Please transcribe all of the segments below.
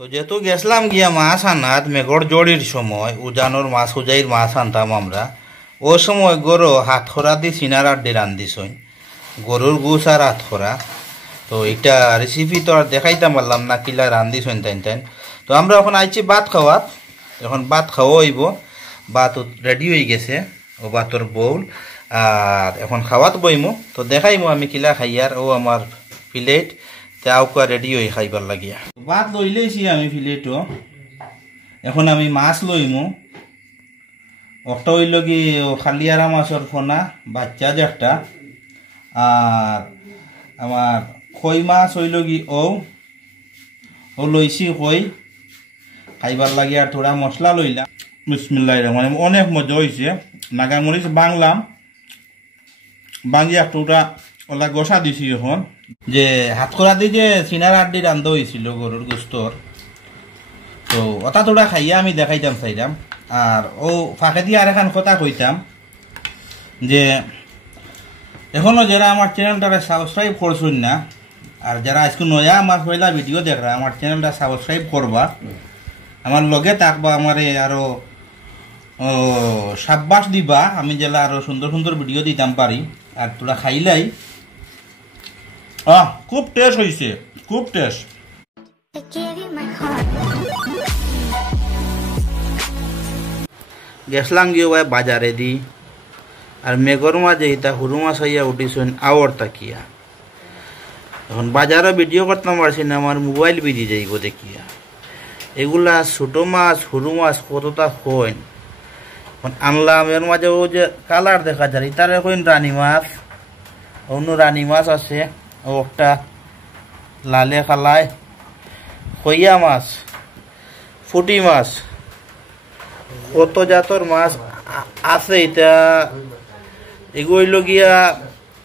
তো যেহেতু গেছিলাম গিয়া মাছ আনাত মেঘর জড়ির সময় উজানোর মাছ উজাইর মাছ আনতাম আমরা। ও সময় গরু হাত খরা দি চিনার আড্ডি রান্ধিছই, গরুর গুছ আর হাত খরা। তো এটা রেসিপি তো আর দেখাইতাম পারলাম না কিলা রান্ধিছইন তাইন তাইন। তো আমরা এখন আইছি ভাত খাওয়াত, এখন ভাত খাওয়া হইব। ভাত রেডি হয়ে গেছে, ও ভাতর বউল। আর এখন খাওয়াত বইমু, তো দেখাইমু আমি কিলা খাইয়ার। ও আমার প্লেট আউকা রেডি হয়ে খাইবার লাগিয়া ভাত লই লইছি আমি প্লেটও। এখন আমি মাছ লইমু। একটা হইল কি খালিয়ারা মাছের ফোনা বাচ্চা যে একটা, আর আমার খই মাছ হইল কি ও লইছি খই খাইবার লাগিয়া। আর থোড়া মশলা লইলাম। বিসমিল্লাহির রহমানির রহিম। অনেক মজা হয়েছে। নাগামরিচ বাংলাম, বাঙ্গিয়া টুটা ওলা গোসা দিছি। এখন যে হাত করা দিয়ে যে চিনার আড্ডি রান্ধা হয়েছিল গরুর গোস্তর, তো ওটা তোরা খাইয়া আমি দেখাইতাম চাইলাম। আর ও ফাঁকে দিয়ে আর এখন কথা কইতাম যে এখনো যারা আমার চ্যানেলটাকে সাবস্ক্রাইব করছেন না, আর যারা আজকে নয়া আমার পয়লা ভিডিও দেখরা আমার চ্যানেলটা সাবস্ক্রাইব করবা, আমার লগে থাকবা, আমার আরো সাব্বাস দিবা, আমি যেলা আরো সুন্দর সুন্দর ভিডিও দিতাম পারি। আর তোরা খাইলাই খুব টেস্ট হয়েছে, খুব টেস্ট। গেছলাম গিয়ে ভাই বাজারে দি, আর মেঘর মাঝে ইতা হুরু মাছ হইয়া উঠিছেন আওয়ার তাকিয়া। এখন বাজারে ভিডিও করতাম পারছি না, আমার মোবাইল বিজি যাইব দেখিয়া। এগুলা ছোট মাছ হুরু মাছ কতটা হইন আনলাম। এর মাঝে ও যে কালার দেখা যায়, ইতার এখন রানী মাছ, অন্য রানী মাছ আছে, ও একটা লালে খালায়, কইয়া মাছ, ফুটি মাছ, কত জাতর মাছ আছে। এটা এগুইল গিয়া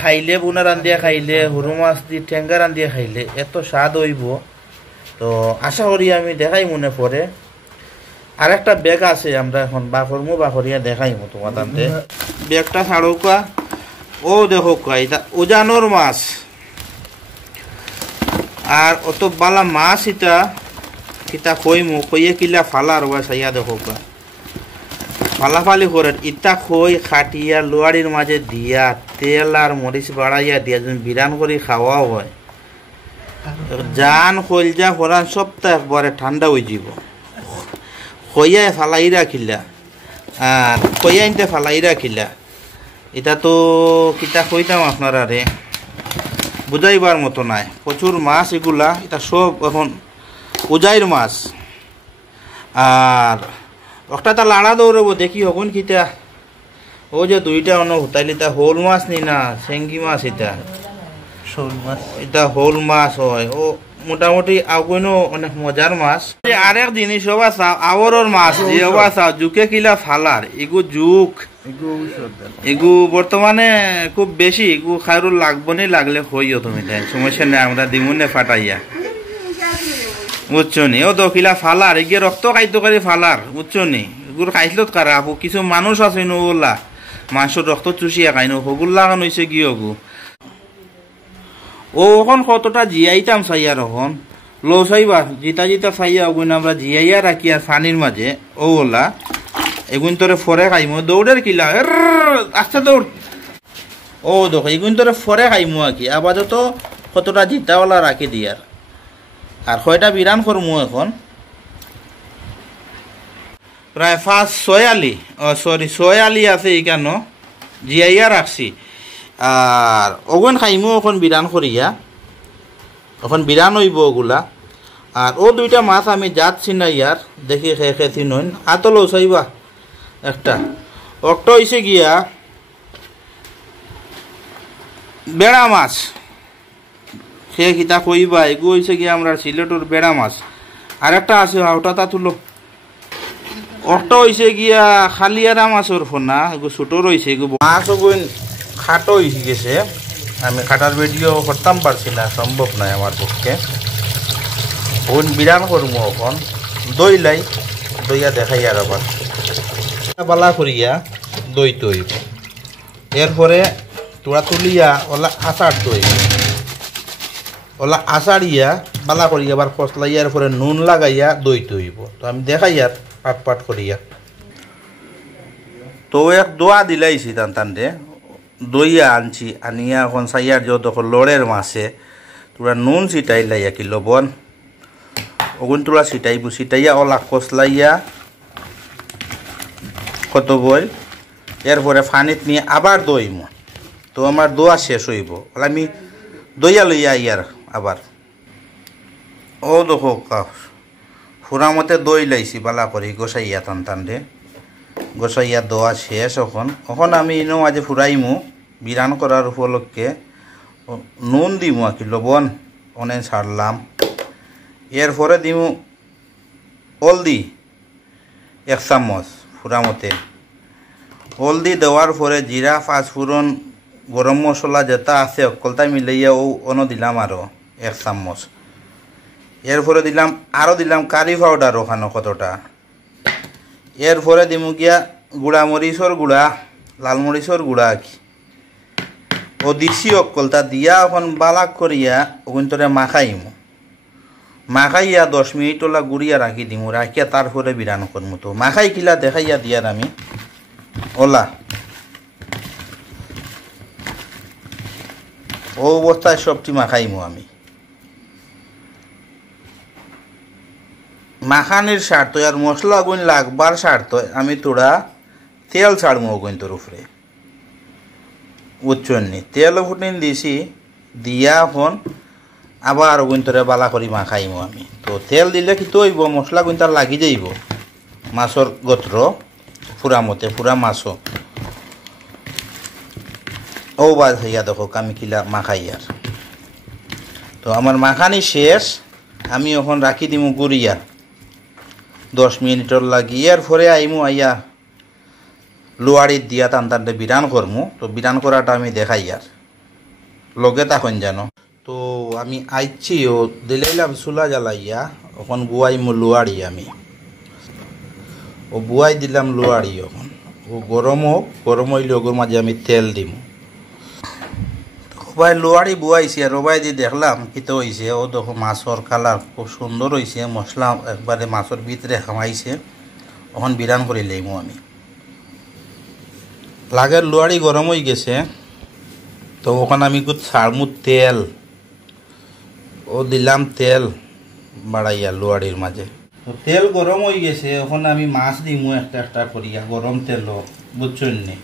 খাইলে বুনা রান্ধিয়া খাইলে, হুরু মাছ দি ঠেঙ্গা রান্ধিয়া খাইলে এত স্বাদ হইব। তো আশা করি আমি দেখাই মনে পড়ে। আর একটা ব্যাগ আছে, আমরা এখন বাকরমু বাকরিয়া দেখাইমু তোমার তান্তে। ব্যাগটা ছাড়ৌকা, ও দেখো এটা উজানোর মাছ। আর অত বালা মাছ ইটা কিতা কইমু, কইয়ে কিলা ফালার ওয়া সাইয়া দেখো ফালাফালি করে ইটা খই খাটিয়া লোয়াড়ির মাঝে দিয়া তেল আর মরিচ বাড়াইয়া দিয়া যদি বিরান করে খাওয়া হয়, জান কলজা ফরান সবটা একবারে ঠান্ডা হয়ে যাব। খইয়ায় ফালাই রাখিলা আর খইয়াইনতে ফালাই রাখিলা, এটা তো কিতা কইতাম আপনারা রে বুঝাইবার মতো নাই। প্রচুর মাছ এগুলা, এটা সব এখন উজাইর মাছ। আর একটা তা লাড়া দৌড়াবো দেখি হগুন কিতা। ও যে দুইটা অন্য হুতাইলি তা হোল মাছ নি না সেঙ্গি মাছ, এটা শোল মাছ, এটা হোল মাছ হয়। ও মোটামুটি আগুনো অনেক মজার মাছ। আরেক জিনিস হবা চাও আওয়ার মাছ যে হবা চাও জুকে কিলা ফালার, এগু জুক এগু বর্তমানে খুব বেশি, এগু খাইরুল লাগবো নি, লাগলে হইও তুমি তাই সমস্যা নেই, আমরা দিমুনে ফাটাইয়া, বুঝছো নি। ও তো কিলা ফালার এগিয়ে রক্ত খাইতো করে ফালার, বুঝছো নি। এগুলো খাইছিল কারা আপু, কিছু মানুষ আছে ওগুলা মাংসর রক্ত চুষিয়া খাইনো, হগুল লাগানো হয়েছে কি হগু। ও এখন কতটা জিয়াইতাম চাইয়ার, এখন লো চাইবা জিতা জিতা চাইয়া ওগুন আমরা জিয়াইয়া রাখি আর পানির মাঝে ওলা এগুন তোরে ফরে খাইমো দৌড়ের কিলা আস্তে দৌড়। ও দেখো এগুন তোরে ফরে খাইমো আর কি, আপাতত কতটা জিতাওয়ালা রাখি দিয়ার। আর কয়টা বিরান করমু এখন প্রায় 5-6 আলি, সরি 6 আলি আছে এখানো জিয়াইয়া রাখছি। আর ওগুন খাইমু এখন বিরান করিয়া, এখন বিরান হইব ওগুলা। আর ও দুইটা মাছ আমি যাচ্ছি না ইয়ার দেখি খেয়েছি নইন আতলো চাইবা একটা অক্ট হয়েছে গিয়া বেড়া মাছ, সে কিতা কইবা এগু হয়েছে গিয়া আমরা সিলেটর বেড়া মাছ। আর একটা আছে ওটা তা তুলো, অক্ট হয়েছে গিয়া খালিয়ারা মাছের ফোনা, এগু ছোট রয়েছে। এগু মাছ ওগুন খাটো হয়ে গেছে, আমি খাটার ভিডিও করতাম পারছি না, সম্ভব নয় আমার পক্ষে। ওন বিরান করবো এখন দইলাই দইয়া দেখাই আর আবার বালা করিয়া দই তৈব। এরপরে তোরা তুলিয়া ওলা আচার তৈব, ওলা আচারিয়া বালা করি আবার কসলাইয়ার পরে নুন লাগাইয়া দইতে হইব। তো আমি দেখাই আর পাট পাট করিয়া। তো এক দোয়া দিলাইছি টান রে দইয়া আনছি, আনিয়া এখন সাইয়ার যে তখন লড়ের মাছে তোরা নুন ছিটাই লাইয়া কি লবণ ওগুন তোরা ছিটাইব, ছিটাইয়া ওলা কসলাইয়া কত বই এরপরে ফানিত নিয়ে আবার দইম। তো আমার দোয়া শেষ হইব, আমি দইয়া লইয়া ইয়ার আবার ও দেখো ফুরা মতে দই লাইছি বালা করি গোসাইয়া টান রে গোসাইয়া দোয়া শেষ। এখন আমি ইনো আজ ফুরাইমু বিরান করার উপলক্ষে নুন দিমু আর কি লবণ অনেক ছাড়লাম। এরপরে দিমু হলদি 1 চামচ ফুরা মতে, হলদি দেওয়ার পরে জিরা পাঁচফোড়ন গরম মশলা যেটা আছে অকলটাই মিলাইয়া ও অন্য দিলাম আরও 1 চামচ। এরপরে দিলাম আরও দিলাম কারি পাউডার ওখানে কতটা। এরপরে দিমু গিয়া গুঁড়া মরিচর গুঁড়া লাল মরিচর গুঁড়া কি ও দিছি অকলটা দিয়া এখন বালাক করিয়া ওগুন্তরে মাখাইমু, মাখাইয়া 10 মিনিট ওলা গুড়িয়া রাখি দিমু, রাখিয়া তারপরে বিরান করমু। তো মাখাই কিলা দেখাইয়া দিয়ার আমি ওলা ও অবস্থায় সবটি মাখাইমু আমি। মাখানির স্বার্থ আর মশলা গুণ লাগবার স্বার্থ আমি তোরা তেল ছাড়মু ওগুন্তর উপরে উচ্চন্নি তেল ফুটিন দিছি দিয়া এখন আবার ওগুন্তরে বালা করি মাখাইমু আমি। তো তেল দিলে কি তৈব মশলা গুণ তার লাগি যাইব মাছর গোত্র ফুরা মতে ফুরা মাছও ও বাজ হইয়া দেখো আমি কিলা মাখাইয়ার। তো আমার মাখানি শেষ, আমি এখন রাখি দিমু গুড়িয়া 10 মিনিটর লাগিয়ার পরে আইমু আইয়া লোয়াড়ির দিয়া টানটানটে বিরান করমু। তো বিরান করাটা আমি দেখাই আর লগে তখন জানো। তো আমি আইছি ও দিলাইলাম চুলা জ্বালাইয়া এখন বুয়াইমু লোয়াড়ি আমি ও বুয়াই দিলাম লোয়াড়ি এখন ও গরম হোক, গরম হইলে ওগুর মাঝে আমি তেল দিম। সবাই লোয়াড়ি বুয়াইছি আর রবাই দিয়ে দেখলাম কিতো হয়েছে ও দেখো মাছর কালার খুব সুন্দর হয়েছে, মশলা একবারে মাছর ভিতরে হামাইছে। এখন বিরান করে লইমু আমি। লাগের লোয়াড়ি গরম হয়ে গেছে, তো ওখানে আমি খুব ছাড়মু তেল ও দিলাম তেল বাড়াইয়া লোয়াড়ির মাঝে। তো তেল গরম হয়ে গেছে, ওখানে আমি মাছ দিমু একটা একটা করিয়া গরম তেল বুঝছেন নি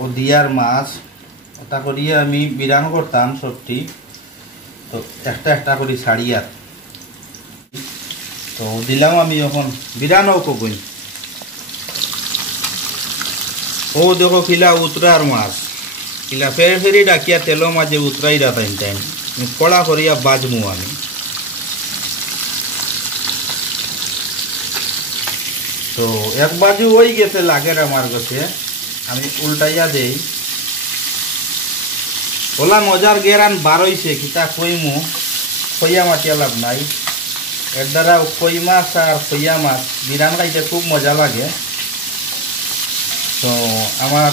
ও দিয়ার মাছ ওটা করিয়া আমি বিরান করতাম সবটি। তো একটা একটা করি ছাড়িয়ার তো দিলাম আমি এখন বিরানও কই ও দেখো কিলা উতরার মাছ কিলা ফের ফেরি ডাকিয়া তেলো মাঝে উতরাই রাতাইন টাইম কড়া করিয়া বাজমু আমি। তো এক বাজু ওই গেছে লাগের আমার কাছে, আমি উল্টাইয়া দেই ওলা মজার গেরান বারইছে কিতা কইমু খইয়া মাটিয়া লাভ নাই। এর দ্বারা কই মাছ আর খইয়া মাছ বিরান খাইতে খুব মজা লাগে। তো আমার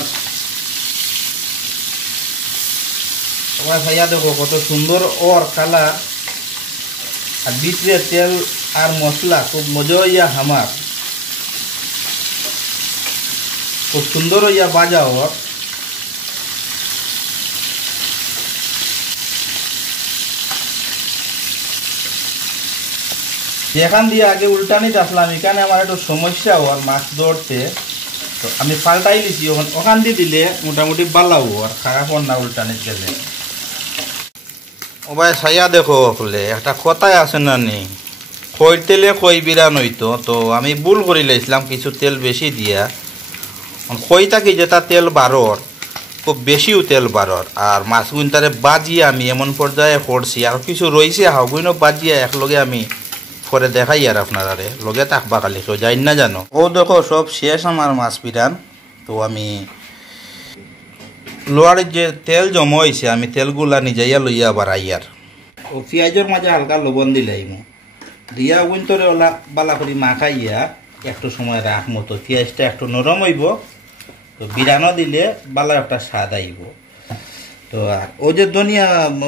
ভাইয়া দেখো কত সুন্দর ওর কালার আর ভিতরে তেল আর মশলা খুব মজা হইয়া আমার খুব সুন্দর হইয়া বাজা ওর। যেখান দিয়ে আগে উল্টানিতে আসলাম এখানে আমার একটু সমস্যা ওর মাছ ধরতে, তো আমি পাল্টাই দিছি ওখান দিয়ে দিলে মোটামুটি বালাও আর খারাপ না উল্টানিতে গেলে। ও ভাই ছাইয়া দেখো বলে একটা কথাই আছে না নি খই তেলে খই বিরান হইতো। তো আমি ভুল করে লাইছিলাম কিছু তেল বেশি দিয়া, খই থাকি যেটা তেল বারর খুব বেশিও তেল বারর আর মাছগুন তারে বাজিয়ে আমি এমন পর্যায়ে করছি আর কিছু রয়েছে হাগুইনও বাজিয়ে একলগে আমি পরে দেখাই আর আপনারা লগে থাকবা খালি কেউ যাই না জানো। ও দেখো সব শেষ আমার মাছ বিরান। তো আমি লোয়ারের যে তেল জমা হয়েছে আমি তেলগুলা নিজাইয়া লইয়া আবার আইয়ার ও পেঁয়াজের মাঝে হালকা লবণ দিলাইমু দিয়া উইন্তরে ওলা বালা করি মাখাইয়া একটু সময় রাখমো। তো পেঁয়াজটা একটু নরম হইব, তো বিরানো দিলে বালা একটা স্বাদ আইব। তো আর ও যে ধনিয়া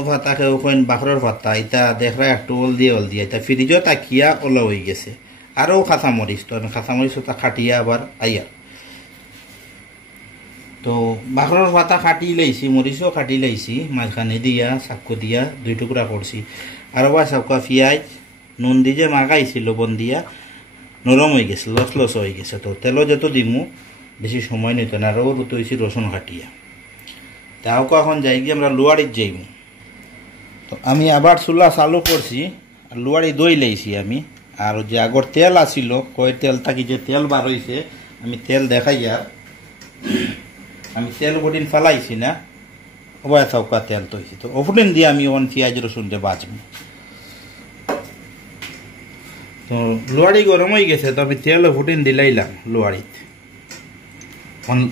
পাতাকে ওখান বাখরের পাতা এটা দেখরা একটু ওল দিয়ে এটা ফ্রিজও তাকিয়া ওলা হয়ে গেছে। আরও কাঁচামরিচ, তো কাঁচামরিচ ওটা খাটিয়া আবার আইয়া, তো বাখরের পাতা খাটি লাইছি, মরিচও খাটি লাইছি, মাঝখানে দিয়া চাক্কু দিয়া 2 টুকরা করছি। আর বা চাক্কা পিঁয়াজ নুন দিয়ে যে মাখাইছি লবণ দিয়া নরম হয়ে গেছে, লস হয়ে গেছে। তো তেলও যেত দিমু বেশি সময় নিত না। আরও রুতইছি রসুন খাটিয়া। তাওকে এখন যাই গিয়ে আমরা লুয়াড়িত যাইব। তো আমি আবার চুলা চালু করছি, লুয়াড়ি দই লাইছি আমি। আর যে আগর তেল আসিল কয় তেল থাকি যে তেল বার হয়েছে আমি তেল দেখাই। আর আমি তেল গোদিন ফালাইছি না, ওবায় চাউকা তেল তৈছি। তো ওফুটিন দিয়ে আমি ওখান পেঁয়াজ রসুন দিয়ে বাঁচব। তো লুয়াড়ি গরম হয়ে গেছে, তো আমি তেল ওফুটিন দিলাইলাম লুয়াড়িত।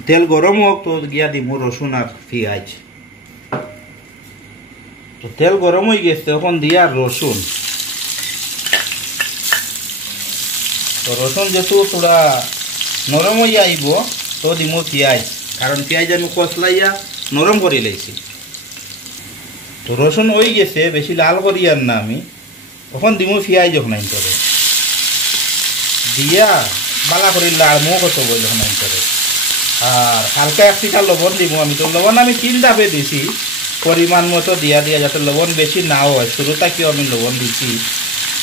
তেল গরম হোক তো গিয়া দিব রসুন আর পেঁয়াজ। তো তেল গরম হয়ে গেছে তখন দিয়া রসুন। তো রসুন যেহেতু তোরা নরম হইয়া আইব তো দিব পেঁয়াজ, কারণ পেঁয়াজ আমি কষলাইয়া নরম করে লাইছি। তো রসুন হয়ে গেছে, বেশি লাল করি আর না আমি। তখন দিব পেঁয়াজ যখন আইন করে দিয়া বালা করি লাড়মো কত বই যখন আইন করে। আর হালকা 1 টিকা লবণ দিব আমি। তো লবণ আমি 3 ধাপে দিছি, পরিমাণ মতো দিয়া যাতে লবণ বেশি না হয়। শুরুটাকেও আমি লবণ দিছি।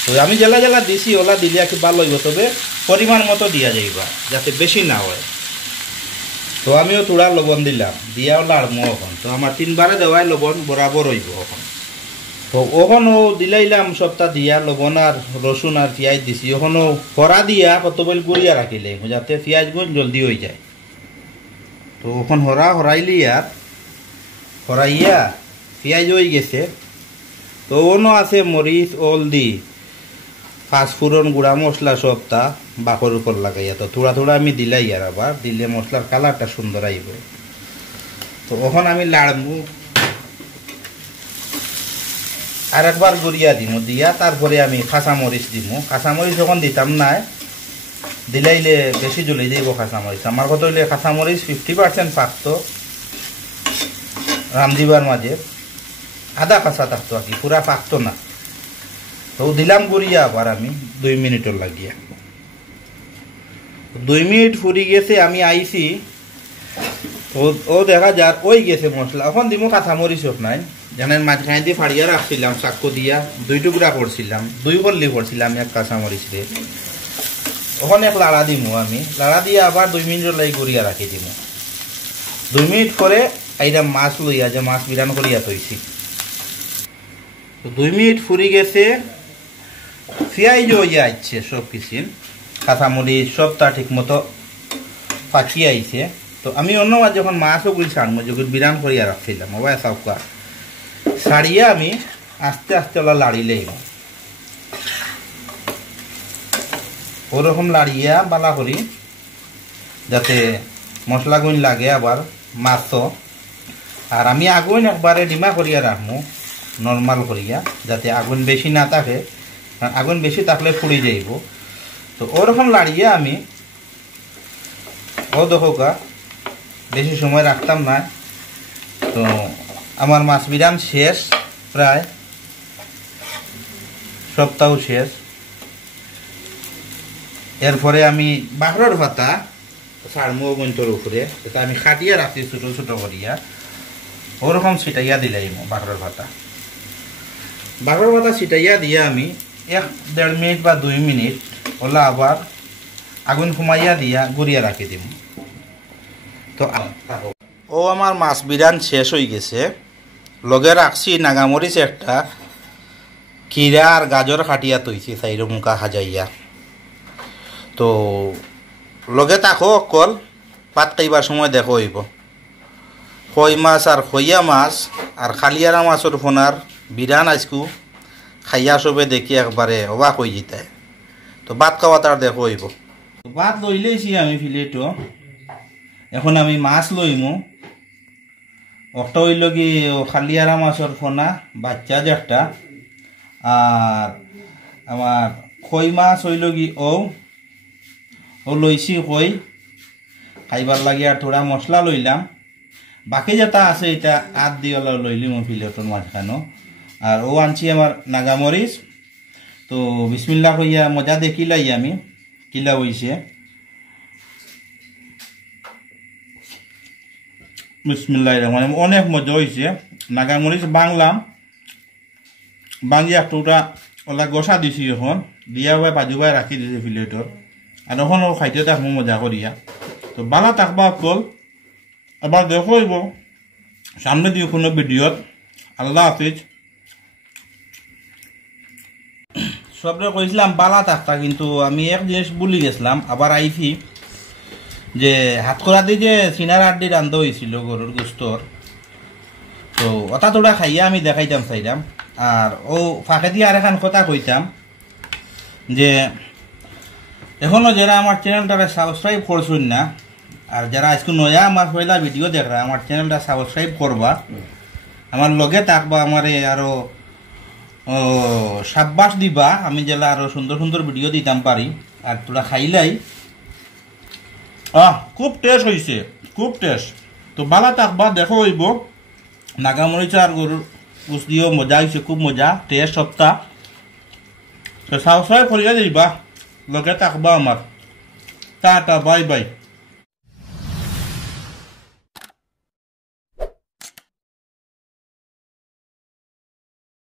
তো আমি জেলা দিছি ওলা দিলে একটু ভালো হইব, তবে পরিমাণ মতো দিয়া যাইবা যাতে বেশি না হয়। তো আমিও তোড়া লবণ দিলাম, দিয়াও লাড়মো এখন। তো আমার 3 বারে দেওয়াই লবণ বরাবর হইব এখন। তো ওখানেও দিলাইলাম সবটা দিয়া লবণ আর রসুন আর পেঁয়াজ দিছি। ওখানেও হরা দিয়া কত বল গুড়িয়া রাখিলে যাতে পেঁয়াজ গুণ জলদি হয়ে যায়। তো ওখান হরাইলি আর হরাইয়া পেঁয়াজ হয়ে গেছে। তো ওনো আছে মরিচ হলদি পাঁচফোড়ন গুঁড়া মশলা সবটা বাকর উপর লাগাইয়া। তো থোড়া আমি দিলাই আর আবার দিলে মশলার কালারটা সুন্দর আইব। তো ওখান আমি লাড়মু আর একবার গুড়িয়া দিমু, দিয়া তারপরে আমি কাঁচামরিচ দিমু। কাঁচামরিচ যখন দিতাম না দিলাইলে বেশি জ্বলে যাইব কাঁচামরিচ। আমার কত হইলে কাঁচামরিচ 50% পাকতো রামদিবার মাঝে, আধা কাঁচা থাকতো আর কি, পুরা পাকতো না। তো দিলাম গুড়িয়া আবার আমি 2 মিনিটের লাগিয়া। 2 মিনিট ফুরি গেছে, আমি আইছি। ও দেখা যার ওই গেছে মশলা। এখন দিমু কাঁচামরিচ হোক নাই জানেন, মাঝখানে দিয়ে ফাড়িয়া রাখছিলাম চাক্কু দিয়া 2 টুকরা করছিলাম, 2 কল্লি করছিলাম 1 কাঁচামরিচ দিয়ে। ওখানে এক লাড়া দিমু আমি, লাড়া দিয়ে আবার 2 মিনিট লাগি গুড়িয়া রাখি দিমু। 2 মিনিট পরে এইটা মাছ লইয়া যে মাছ বিরান করিয়া তৈছি। 2 মিনিট ফুরি গেছে, পেঁয়াজ হইয়া আইছে সব কিছু, কাঁচামরিচ সবটা ঠিক মতো পাকিয়ে আইছে। তো আমি অন্যবার যখন মাছও গুলি ছাড়বো যখন বিরান করিয়া রাখছিলাম ওবাই চাউকা ছাড়িয়া আমি আস্তে আস্তে ওলা লাড়িলেই ওরকম লাড়িয়া বালা করি যাতে মশলা গুণ লাগে আবার মাছও। আর আমি আগুন একবারে ডিমা করিয়া রাখবো নর্মাল করিয়া, যাতে আগুন বেশি না থাকে, কারণ আগুন বেশি থাকলে পুড়ি যাইব। তো ওরকম লাড়িয়া আমি ও দেখোকা বেশি সময় রাখতাম না। তো আমার মাছ বিরান শেষ, প্রায় সপ্তাহ শেষ। এরপরে আমি বাখরের পাতা ছাড়মো বইন্তর উপরে, এটা আমি খাটিয়া রাখছি ছোটো ছোটো করিয়া, ওরকম ছিটাইয়া দিলাম বাখরের পাতা। বাখরের পাতা ছিটাইয়া দিয়া আমি 1-1.5 মিনিট বা 2 মিনিট ওলা আবার আগুন কমাইয়া দিয়া গুড়িয়া রাখি দিম। তো ও আমার মাছ বিরান শেষ হয়ে গেছে। লগে রাখছি নাগামরিচ একটা, কিরা আর গাজর খাটিয়া তৈছি 4 মুখা সাজাইয়া। তো লগে তাকো অকল পাত খাইবার সময় দেখো হইব কই মাছ আর খইয়া মাছ আর খালিয়ারা মাছের ফোনার বিরান আজকু খাইয়া সবে দেখি একবারে অবাক হয়ে যেতায়। তো ভাত খাওয়া তার দেখো হইব। ভাত লইলেছি আমি ফিলেটো, এখন আমি মাছ লইমু। একটা হইল কি খালিয়ারা মাছের ফোনা বাচ্চা যেটা, আর আমার খই মাছ হইল কি ও লইছি কই খাইবার লাগি। আর থোড়া মশলা লইলাম, বাকি যেটা আছে এটা আদ দিয়ে লইলি মই প্লেটর মাঝখানো। আর ও আনছি আমার নাগামরিচ। তো বিসমিল্লাহ কইয়া মজা দেখিলাই আমি কিলা হইছে। বিসমিল্লাহ মানে অনেক মজা হয়েছে। নাগামরিচ বাংলাম, বাঙ্গি একটুটা ওলা গসা দিছি এখন দিয়া ভাই বাজু ভাই রাখি দিছে প্লেটর। আর এখন ও খাইতে থাকবো মজা করিয়া। তো বালা থাকবা কল আবার দেখব সামনে দিয়ে কোনো ভিডিওত। আল্লাহ হাফিজ। সবরে কইছিলাম বালা থাকতা, কিন্তু আমি এক জিনিস ভুলি গেছিলাম। আবার আইছি যে হাতকড়া দিয়ে যে সিনার আড্ডি রান্ধ হয়েছিল গরুর গোস্তর, তো ওটা তোরা খাইয়া আমি দেখাইতাম চাইলাম। আর ও ফাঁকে দিয়ে আর এখন কথা কইতাম যে এখনো যারা আমার চ্যানেলটাকে সাবস্ক্রাইব করছেন না, আর যারা আজকে নয়া আমার পয়লা ভিডিও দেখরা আমার চ্যানেলটা সাবস্ক্রাইব করবা, আমার লগে থাকবা, আমারে আরো সাব্বাস দিবা, আমি যেলা আরো সুন্দর সুন্দর ভিডিও দিতাম পারি। আর তোরা খাইলাই খুব টেস্ট হয়েছে, খুব টেস্ট। তো বালা থাকবা, দেখো হইব নাগামরিচ আর গরুর গোস দিয়েও মজা হয়েছে, খুব মজা টেস্ট সপ্তাহ। তো সাবস্ক্রাইব করিয়া দিবা, লগে থাকবা আমার। Tata, bye bye.